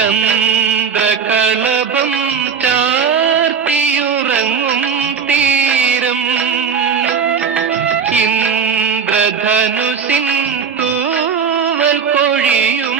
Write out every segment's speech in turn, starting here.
ചന്ദ്രകളഭം ചാർത്തിയുറങ്ങും തീരം. ഇന്ദ്രധനുസിൻ തൂവൽ കൊഴിയും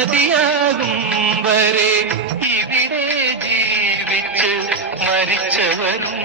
മതിയാകും വരെ ഇവിടെ ജീവിച്ച് മരിച്ചവരും